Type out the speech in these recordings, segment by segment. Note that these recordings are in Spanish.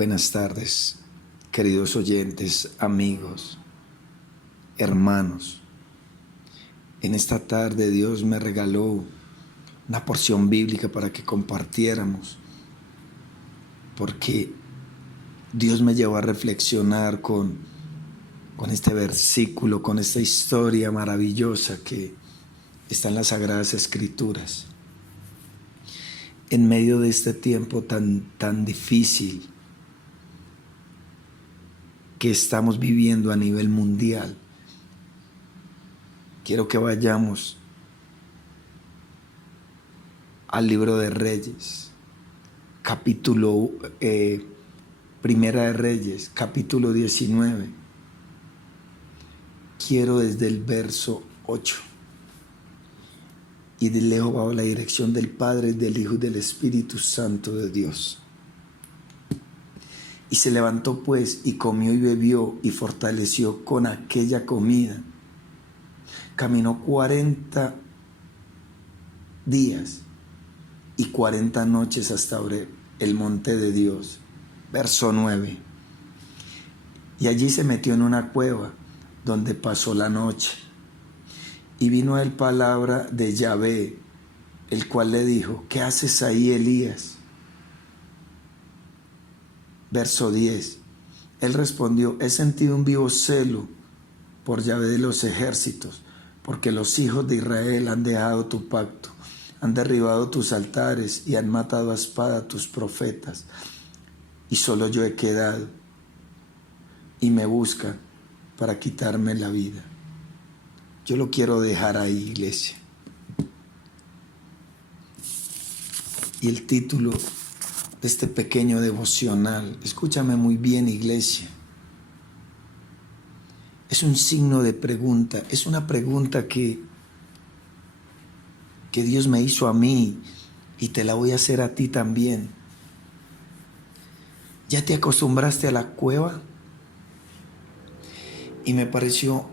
Buenas tardes, queridos oyentes, amigos, hermanos. En esta tarde Dios me regaló una porción bíblica para que compartiéramos, porque Dios me llevó a reflexionar con este versículo, con esta historia maravillosa que está en las Sagradas Escrituras. En medio de este tiempo tan difícil que estamos viviendo a nivel mundial, quiero que vayamos al libro de Reyes, Primera de Reyes, capítulo 19. Quiero desde el verso 8. Y de lejos bajo la dirección del Padre, del Hijo y del Espíritu Santo de Dios. Y se levantó pues y comió y bebió y fortaleció con aquella comida. Caminó 40 días y 40 noches hasta Horeb, el monte de Dios. Verso 9. Y allí se metió en una cueva donde pasó la noche. Y vino a él palabra de Yahvé, el cual le dijo: ¿qué haces ahí, Elías? Verso 10. Él respondió: he sentido un vivo celo por Yahvé de los ejércitos, porque los hijos de Israel han dejado tu pacto, han derribado tus altares y han matado a espada a tus profetas, y solo yo he quedado, y me buscan para quitarme la vida. Yo lo quiero dejar ahí, iglesia. Y el título de este pequeño devocional, escúchame muy bien, iglesia, es un signo de pregunta, es una pregunta que Dios me hizo a mí y te la voy a hacer a ti también. ¿Ya te acostumbraste a la cueva? Y me pareció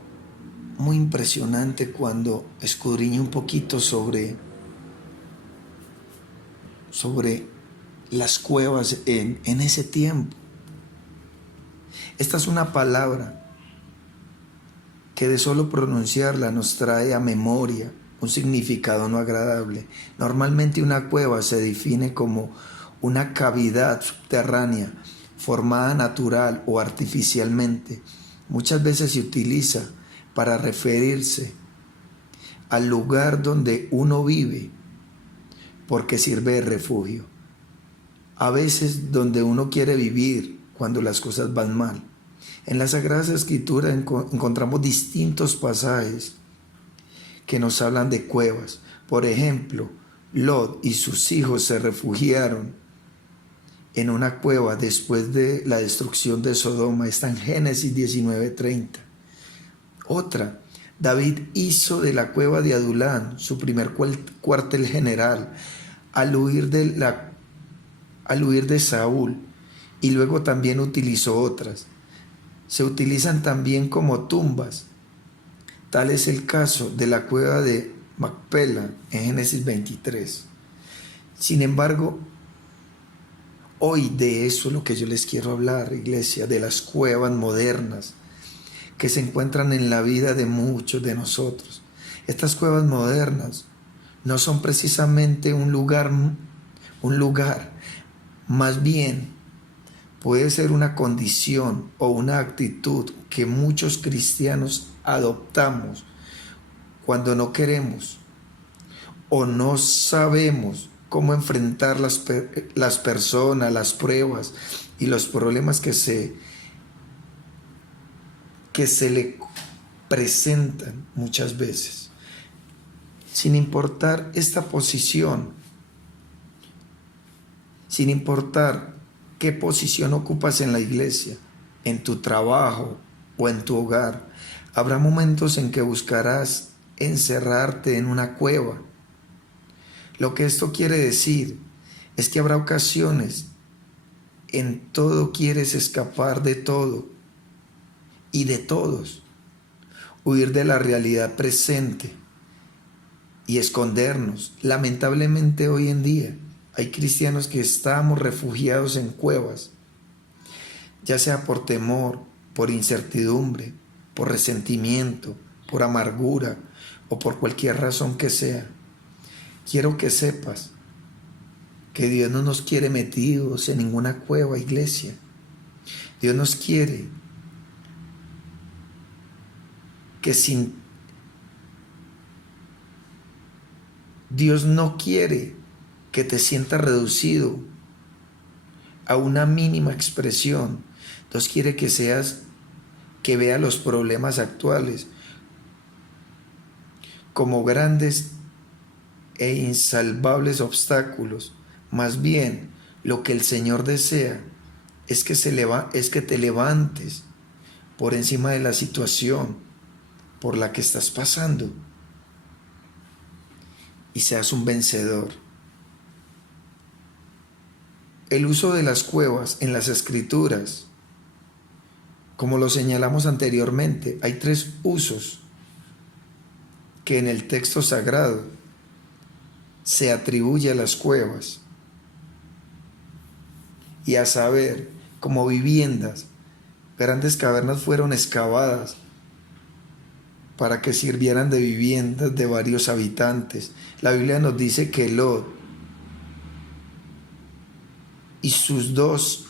muy impresionante cuando escudriñé un poquito sobre las cuevas en ese tiempo. Esta es una palabra que de solo pronunciarla nos trae a memoria un significado no agradable. Normalmente una cueva se define como una cavidad subterránea formada natural o artificialmente. Muchas veces se utiliza para referirse al lugar donde uno vive porque sirve de refugio. A veces donde uno quiere vivir cuando las cosas van mal. En las Sagradas Escrituras encontramos distintos pasajes que nos hablan de cuevas. Por ejemplo, Lot y sus hijos se refugiaron en una cueva después de la destrucción de Sodoma. Está en Génesis 19:30. Otra, David hizo de la cueva de Adulán su primer cuartel general al huir de Saúl, y luego también utilizó otras. Se utilizan también como tumbas. Tal es el caso de la cueva de Macpela en Génesis 23. Sin embargo, hoy de eso es lo que yo les quiero hablar, iglesia, de las cuevas modernas que se encuentran en la vida de muchos de nosotros. Estas cuevas modernas no son precisamente un lugar, más bien puede ser una condición o una actitud que muchos cristianos adoptamos cuando no queremos o no sabemos cómo enfrentar las personas, las pruebas y los problemas que se le presentan muchas veces. Sin importar esta posición, sin importar qué posición ocupas en la iglesia, en tu trabajo o en tu hogar, habrá momentos en que buscarás encerrarte en una cueva. Lo que esto quiere decir es que habrá ocasiones en todo quieres escapar de todo y de todos, huir de la realidad presente y escondernos. Lamentablemente hoy en día hay cristianos que estamos refugiados en cuevas ya sea por temor, por incertidumbre, por resentimiento, por amargura o por cualquier razón que sea. Quiero que sepas que Dios no nos quiere metidos en ninguna cueva, iglesia. Dios nos quiere que Dios no quiere que te sientas reducido a una mínima expresión. Dios quiere que veas los problemas actuales como grandes e insalvables obstáculos. Más bien, lo que el Señor desea es que te levantes por encima de la situación por la que estás pasando y seas un vencedor. El uso de las cuevas en las Escrituras, como lo señalamos anteriormente, hay 3 usos que en el texto sagrado se atribuye a las cuevas, y a saber, como viviendas, grandes cavernas fueron excavadas para que sirvieran de viviendas de varios habitantes. La Biblia nos dice que Lot y sus 2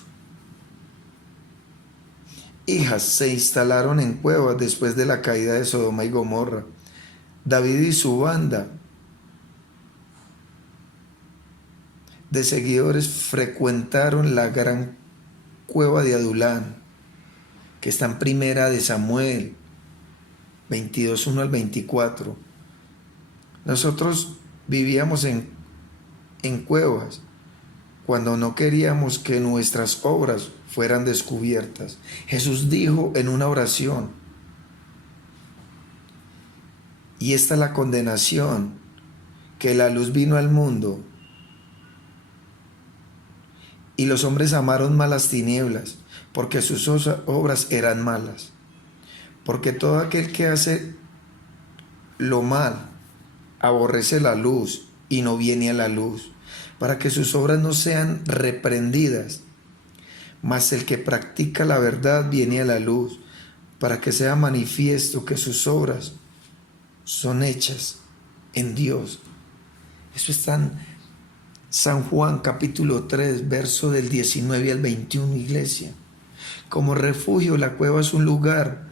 hijas se instalaron en cuevas después de la caída de Sodoma y Gomorra. David y su banda de seguidores frecuentaron la gran cueva de Adulán, que está en Primera de Samuel 22:1 al 24. Nosotros vivíamos en cuevas cuando no queríamos que nuestras obras fueran descubiertas. Jesús dijo en una oración, y esta es la condenación, que la luz vino al mundo y los hombres amaron más las tinieblas, porque sus obras eran malas. Porque todo aquel que hace lo mal aborrece la luz y no viene a la luz, para que sus obras no sean reprendidas. Mas el que practica la verdad viene a la luz, para que sea manifiesto que sus obras son hechas en Dios. Eso está en San Juan capítulo 3, verso del 19 al 21, iglesia. Como refugio, la cueva es un lugar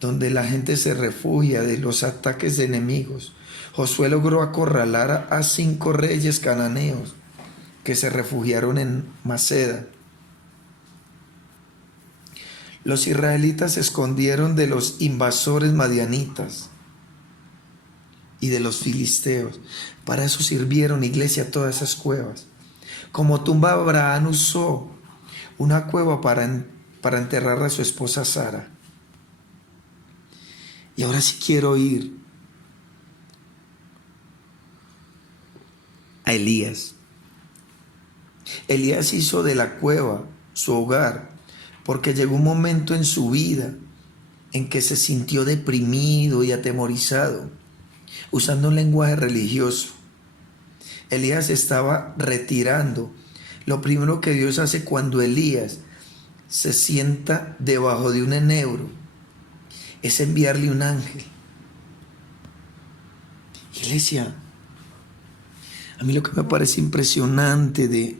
donde la gente se refugia de los ataques de enemigos. Josué logró acorralar a 5 reyes cananeos que se refugiaron en Maceda. Los israelitas se escondieron de los invasores madianitas y de los filisteos. Para eso sirvieron, iglesia, todas esas cuevas. Como tumba, Abraham usó una cueva para enterrar a su esposa Sara. Y ahora sí quiero ir a Elías. Elías hizo de la cueva su hogar, porque llegó un momento en su vida en que se sintió deprimido y atemorizado, usando un lenguaje religioso. Elías estaba retirando. Lo primero que Dios hace cuando Elías se sienta debajo de un enebro es enviarle un ángel. Iglesia, a mí lo que me parece impresionante de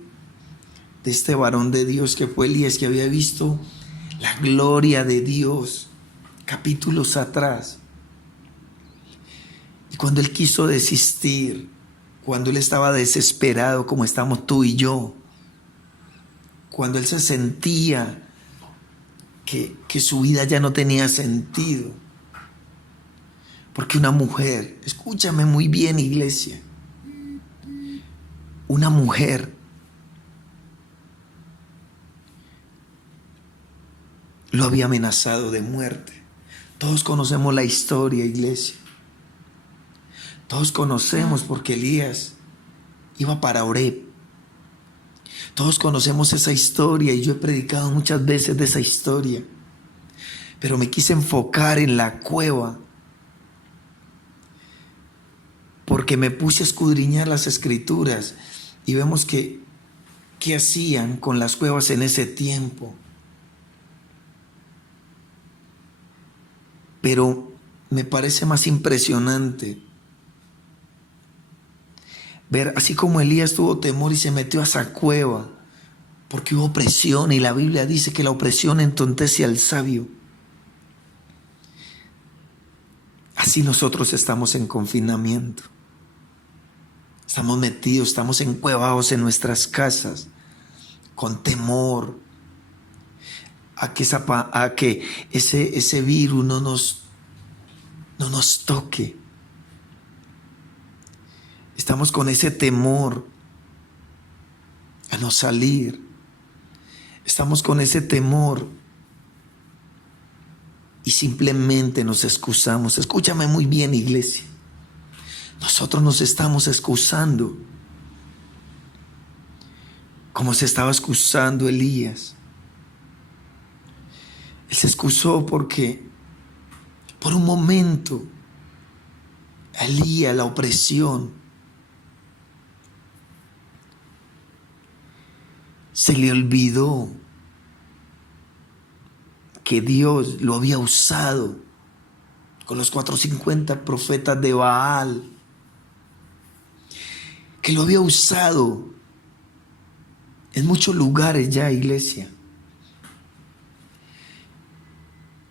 este varón de Dios que fue Elías, que había visto la gloria de Dios capítulos atrás. Y cuando él quiso desistir, cuando él estaba desesperado como estamos tú y yo, cuando él se sentía que su vida ya no tenía sentido, porque una mujer, escúchame muy bien, iglesia, una mujer lo había amenazado de muerte. Todos conocemos la historia, iglesia. Todos conocemos porque Elías iba para Oreb. Todos conocemos esa historia y yo he predicado muchas veces de esa historia. Pero me quise enfocar en la cueva porque me puse a escudriñar las escrituras y vemos qué hacían con las cuevas en ese tiempo. Pero me parece más impresionante ver, así como Elías tuvo temor y se metió a esa cueva, porque hubo opresión y la Biblia dice que la opresión entontece al sabio. Así nosotros estamos en confinamiento. Estamos metidos, estamos encuevados en nuestras casas, con temor a que ese virus no nos toque. Estamos con ese temor a no salir. Estamos con ese temor y simplemente nos excusamos. Escúchame muy bien, iglesia. Nosotros nos estamos excusando como se estaba excusando Elías. Él se excusó porque por un momento a Elías la opresión se le olvidó que Dios lo había usado con los 450 profetas de Baal, que lo había usado en muchos lugares ya, iglesia.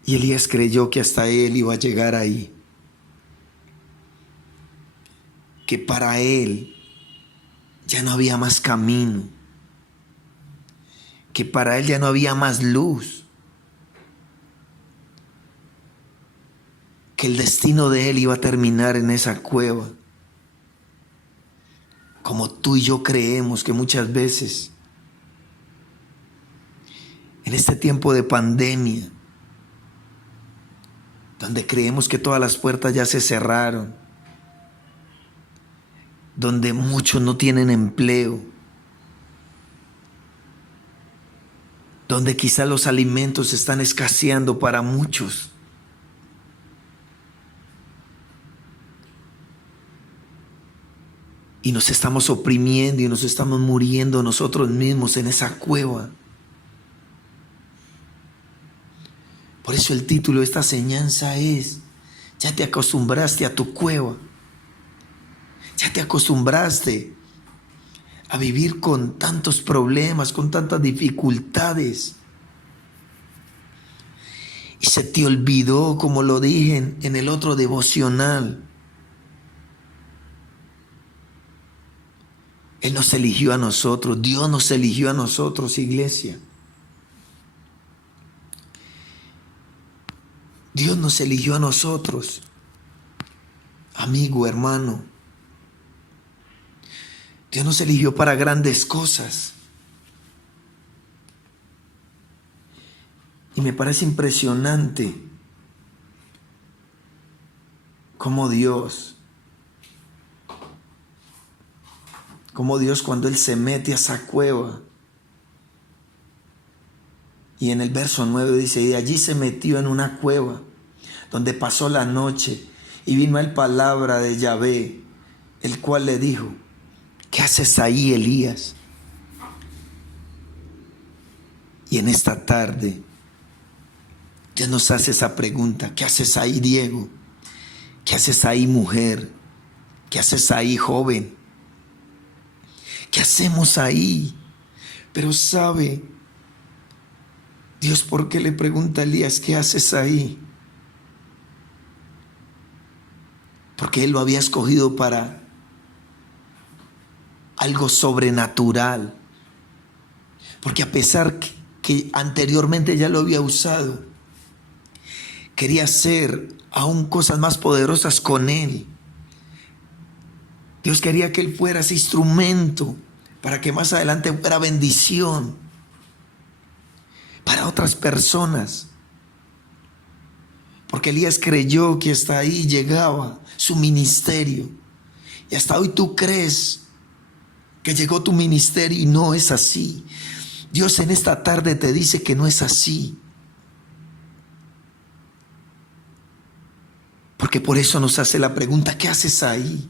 Y Elías creyó que hasta él iba a llegar ahí, que para él ya no había más camino, que para él ya no había más luz, que el destino de él iba a terminar en esa cueva, como tú y yo creemos que muchas veces en este tiempo de pandemia, donde creemos que todas las puertas ya se cerraron, donde muchos no tienen empleo, donde quizá los alimentos están escaseando para muchos. Y nos estamos oprimiendo y nos estamos muriendo nosotros mismos en esa cueva. Por eso el título de esta enseñanza es: ya te acostumbraste a tu cueva. Ya te acostumbraste a vivir con tantos problemas, con tantas dificultades. Y se te olvidó, como lo dije en el otro devocional, Él nos eligió a nosotros, Dios nos eligió a nosotros, iglesia. Dios nos eligió a nosotros, amigo, hermano. Dios nos eligió para grandes cosas. Y me parece impresionante cómo Dios cuando Él se mete a esa cueva, y en el verso 9 dice: y allí se metió en una cueva donde pasó la noche, y vino a él palabra de Yahvé, el cual le dijo: ¿qué haces ahí, Elías? Y en esta tarde Dios nos hace esa pregunta: ¿qué haces ahí, Diego? ¿Qué haces ahí, mujer? ¿Qué haces ahí, joven? ¿Qué hacemos ahí? Pero sabe Dios, ¿por qué le pregunta a Elías: ¿qué haces ahí? Porque Él lo había escogido para algo sobrenatural. Porque a pesar que anteriormente ya lo había usado, quería hacer aún cosas más poderosas con Él. Dios quería que Él fuera ese instrumento para que más adelante fuera bendición para otras personas. Porque Elías creyó que hasta ahí llegaba su ministerio. Y hasta hoy tú crees que llegó tu ministerio, y no es así. Dios en esta tarde te dice que no es así. Porque por eso nos hace la pregunta: ¿qué haces ahí?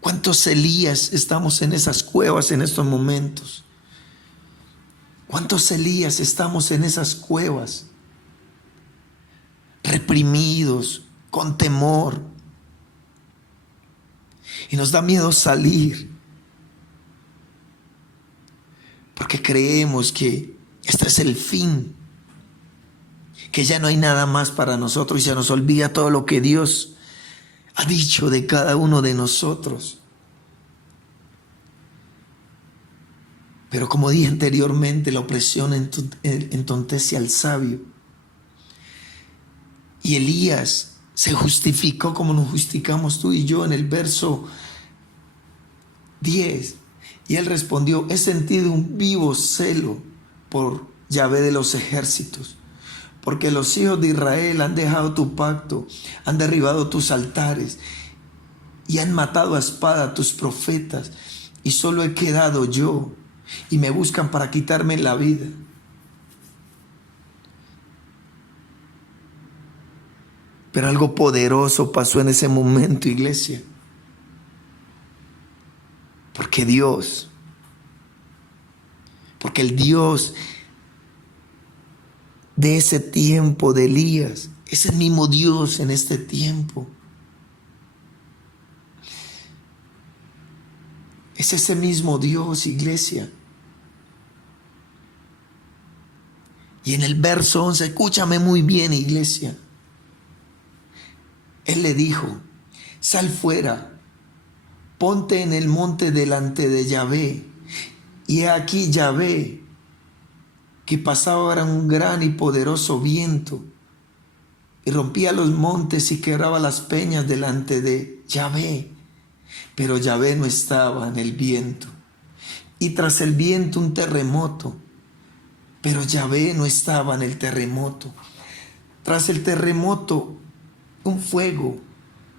¿Cuántos Elías estamos en esas cuevas en estos momentos? ¿Cuántos Elías estamos en esas cuevas? reprimidos, con temor. Y nos da miedo salir, porque creemos que este es el fin, que ya no hay nada más para nosotros y se nos olvida todo lo que Dios ha dicho de cada uno de nosotros. Pero como dije anteriormente, la opresión entontece al sabio. Y Elías se justificó como nos justificamos tú y yo en el verso 10. Y él respondió: he sentido un vivo celo por Yahvé de los ejércitos, porque los hijos de Israel han dejado tu pacto, han derribado tus altares y han matado a espada a tus profetas, y solo he quedado yo, y me buscan para quitarme la vida. Pero algo poderoso pasó en ese momento, iglesia. Porque el Dios de ese tiempo de Elías es el mismo Dios en este tiempo. Es ese mismo Dios, iglesia. Y en el verso 11, escúchame muy bien, iglesia. Él le dijo: sal fuera, ponte en el monte delante de Yahvé. Y he aquí Yahvé, que pasaba ahora un gran y poderoso viento, y rompía los montes y quebraba las peñas delante de Yahvé. Pero Yahvé no estaba en el viento. Y tras el viento un terremoto, pero Yahvé no estaba en el terremoto. Tras el terremoto un fuego,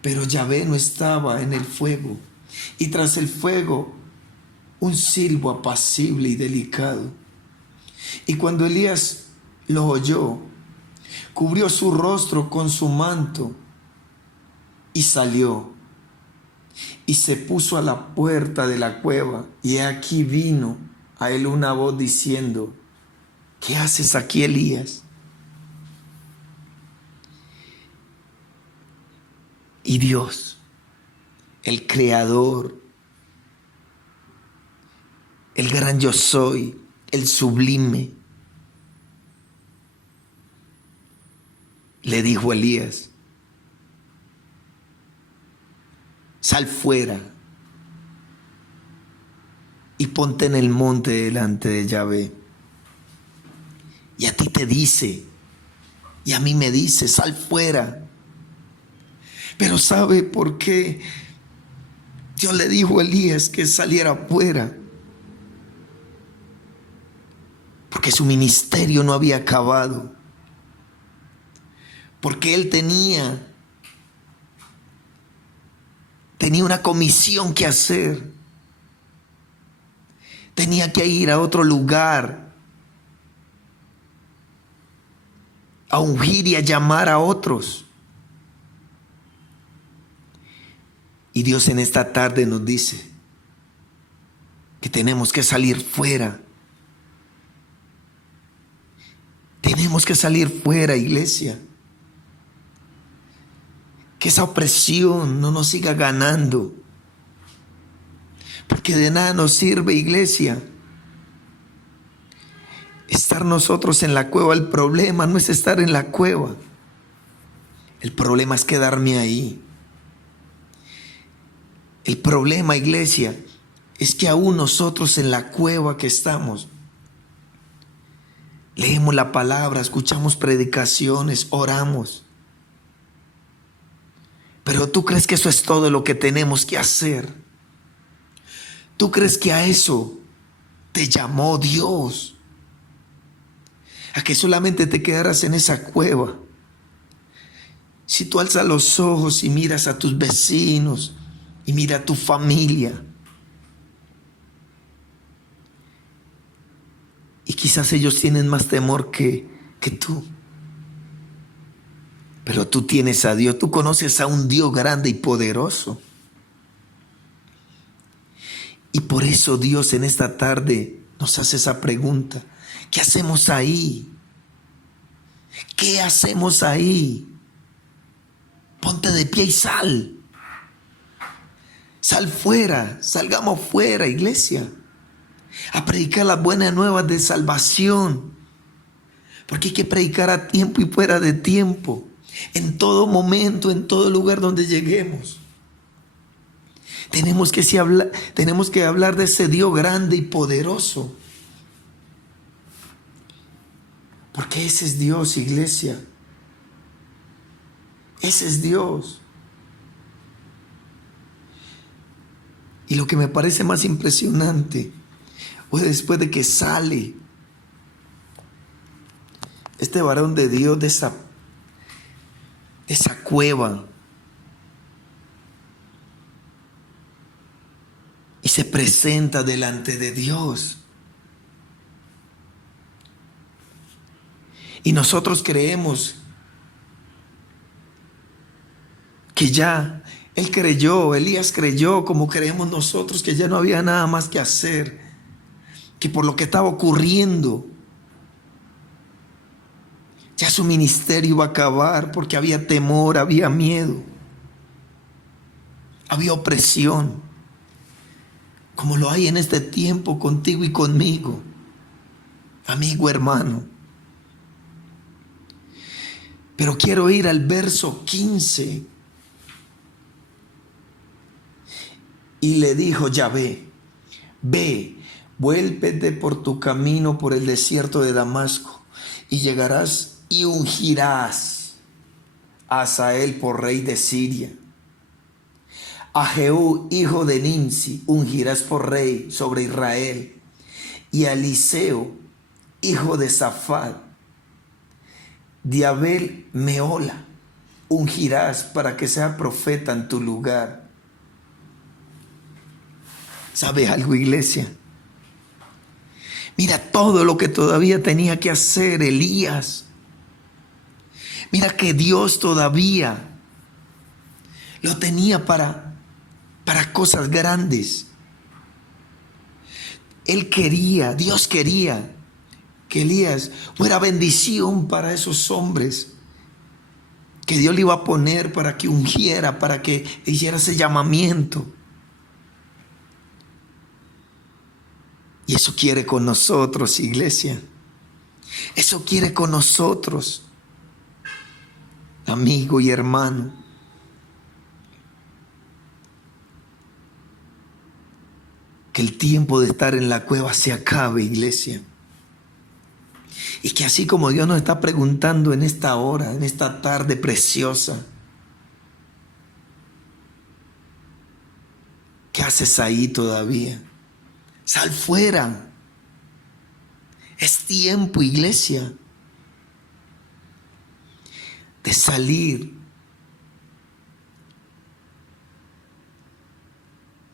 pero Yahvé no estaba en el fuego. Y tras el fuego un silbo apacible y delicado. Y cuando Elías lo oyó, cubrió su rostro con su manto y salió. Y se puso a la puerta de la cueva, y aquí vino a él una voz diciendo: ¿qué haces aquí, Elías? Y Dios, el Creador, el gran yo soy, el sublime, le dijo a Elías: sal fuera y ponte en el monte delante de Yahvé. Y a ti te dice, y a mí me dice: sal fuera. Pero ¿sabe por qué Dios le dijo a Elías que saliera fuera? Porque su ministerio no había acabado. Porque él tenía una comisión que hacer. Tenía que ir a otro lugar a ungir y a llamar a otros. Y Dios en esta tarde nos dice que tenemos que salir fuera. Tenemos que salir fuera, iglesia. Que esa opresión no nos siga ganando. Porque de nada nos sirve, iglesia, estar nosotros en la cueva. El problema no es estar en la cueva. El problema es quedarme ahí. El problema, iglesia, es que aún nosotros en la cueva que estamos, leemos la palabra, escuchamos predicaciones, oramos. Pero ¿tú crees que eso es todo lo que tenemos que hacer? ¿Tú crees que a eso te llamó Dios? A que solamente te quedaras en esa cueva. Si tú alzas los ojos y miras a tus vecinos y mira a tu familia, y quizás ellos tienen más temor que tú. Pero tú tienes a Dios, tú conoces a un Dios grande y poderoso. Y por eso Dios en esta tarde nos hace esa pregunta: ¿qué hacemos ahí? ¿Qué hacemos ahí? Ponte de pie y sal. Sal fuera, salgamos fuera, iglesia, a predicar las buenas nuevas de salvación. Porque hay que predicar a tiempo y fuera de tiempo, en todo momento, en todo lugar donde lleguemos. Tenemos que hablar de ese Dios grande y poderoso. Porque ese es Dios, iglesia. Ese es Dios. Y lo que me parece más impresionante, pues después de que sale este varón de Dios de esa cueva y se presenta delante de Dios. Y nosotros creemos que ya él creyó, Elías creyó, como creemos nosotros, que ya no había nada más que hacer, que por lo que estaba ocurriendo ya su ministerio iba a acabar, porque había temor, había miedo, había opresión, como lo hay en este tiempo contigo y conmigo, amigo, hermano. Pero quiero ir al verso 15. Y le dijo Yahvé: ve, vuélvete por tu camino por el desierto de Damasco, y llegarás y ungirás a Hazael por rey de Siria. A Jehú, hijo de Nimsi, ungirás por rey sobre Israel. Y a Eliseo, hijo de Safat, de Abel Meola, ungirás para que sea profeta en tu lugar. ¿Sabes algo, iglesia? Mira todo lo que todavía tenía que hacer Elías. Mira que Dios todavía lo tenía para cosas grandes. Dios quería que Elías fuera bendición para esos hombres que Dios le iba a poner para que ungiera, para que hiciera ese llamamiento. Y eso quiere con nosotros, iglesia. Eso quiere con nosotros, amigo y hermano. Que el tiempo de estar en la cueva se acabe, iglesia. Y que así como Dios nos está preguntando en esta hora, en esta tarde preciosa, ¿qué haces ahí todavía? Sal fuera. Es tiempo, iglesia, de salir,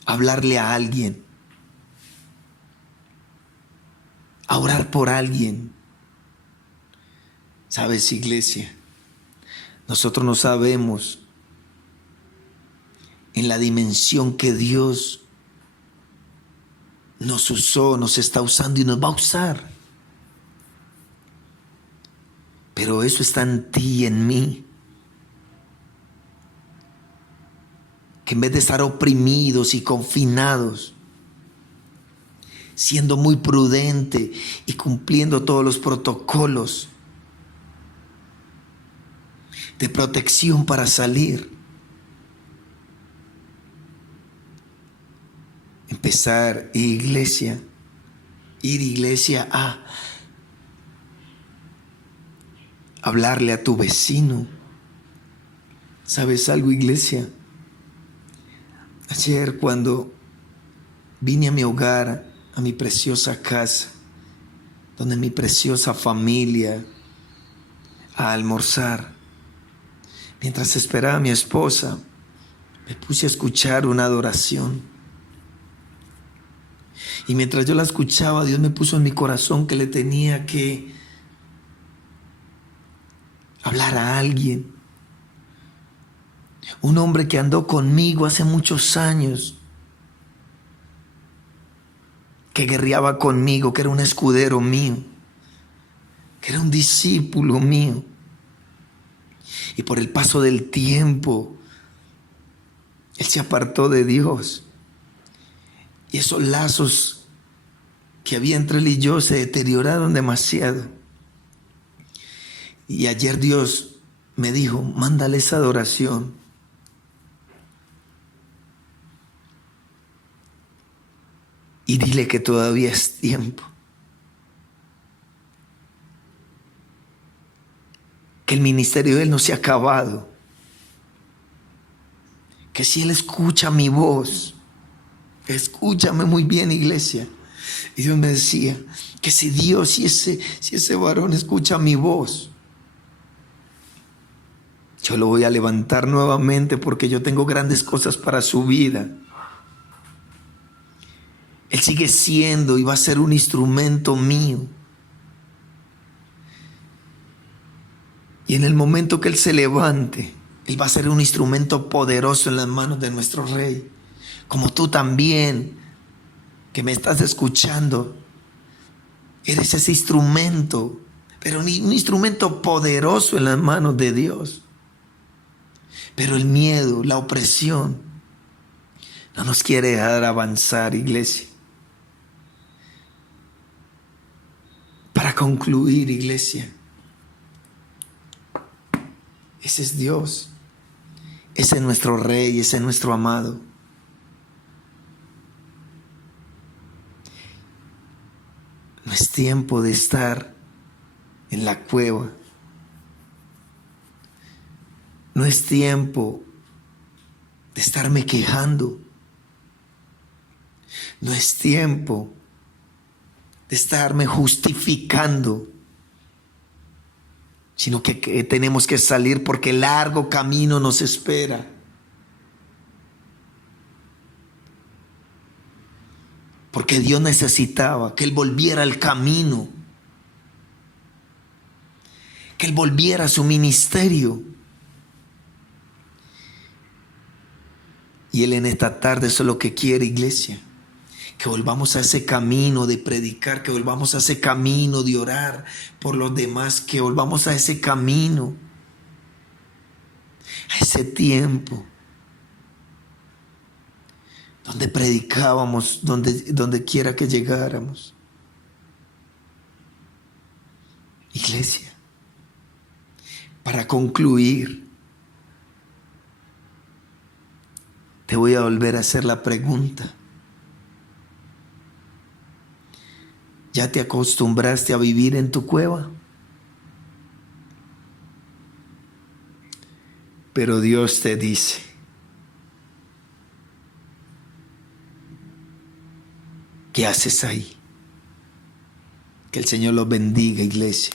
hablarle a alguien, a orar por alguien. ¿Sabes, iglesia? Nosotros no sabemos en la dimensión que Dios nos usó, nos está usando y nos va a usar. Pero eso está en ti y en mí. Que en vez de estar oprimidos y confinados, siendo muy prudente y cumpliendo todos los protocolos de protección para salir, empezar ir iglesia a hablarle a tu vecino. ¿Sabes algo, iglesia? Ayer cuando vine a mi hogar, a mi preciosa casa, donde mi preciosa familia, a almorzar, mientras esperaba a mi esposa, me puse a escuchar una adoración. Y mientras yo la escuchaba, Dios me puso en mi corazón que le tenía que hablar a alguien. Un hombre que andó conmigo hace muchos años, que guerreaba conmigo, que era un escudero mío, que era un discípulo mío. Y por el paso del tiempo, él se apartó de Dios. Y esos lazos que había entre él y yo se deterioraron demasiado. Y ayer Dios me dijo, mándale esa adoración. Y dile que todavía es tiempo. Que el ministerio de él no se ha acabado. Que si él escucha mi voz, escúchame muy bien, iglesia. Y Dios me decía que si Dios, si ese varón escucha mi voz, yo lo voy a levantar nuevamente porque yo tengo grandes cosas para su vida. Él sigue siendo y va a ser un instrumento mío. Y en el momento que Él se levante, Él va a ser un instrumento poderoso en las manos de nuestro Rey. Como tú también, que me estás escuchando, eres ese instrumento, pero un instrumento poderoso en las manos de Dios. Pero el miedo, la opresión, no nos quiere dejar avanzar, iglesia. Para concluir, iglesia, ese es Dios, ese es nuestro Rey, ese es nuestro amado. No es tiempo de estar en la cueva. No es tiempo de estarme quejando. No es tiempo de estarme justificando, sino que tenemos que salir porque el largo camino nos espera. Porque Dios necesitaba que Él volviera al camino, que Él volviera a su ministerio. Y Él en esta tarde eso es lo que quiere, iglesia. Que volvamos a ese camino de predicar, que volvamos a ese camino de orar por los demás, que volvamos a ese camino, a ese tiempo donde predicábamos, donde quiera que llegáramos. Iglesia, para concluir, te voy a volver a hacer la pregunta. ¿Ya te acostumbraste a vivir en tu cueva? Pero Dios te dice, ¿qué haces ahí? Que el Señor los bendiga, iglesia.